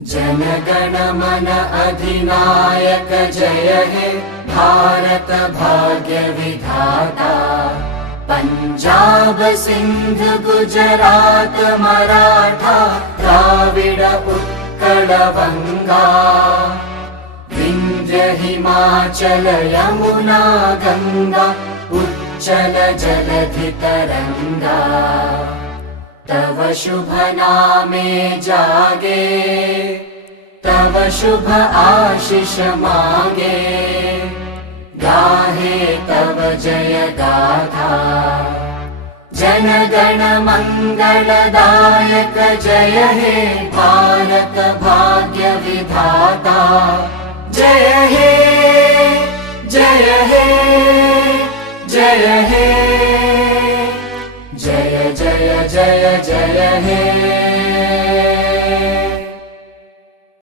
जनगण मन अधिनायक जय हे भारत भाग्य विधाता। पंजाब सिंध गुजरात मराठा द्राविड उत्कल बंगा। विंध्य हिमाचल यमुना गंगा उच्चल जलधि तरंगा। तव शुभ नामे जागे तव शुभ आशीष मांगे। गाहे तव जय गाथा जन गण मंगलदायक जय हे भारत भाग्य विधाता। जय हे जय हे जय हे जय जय जय जय हे।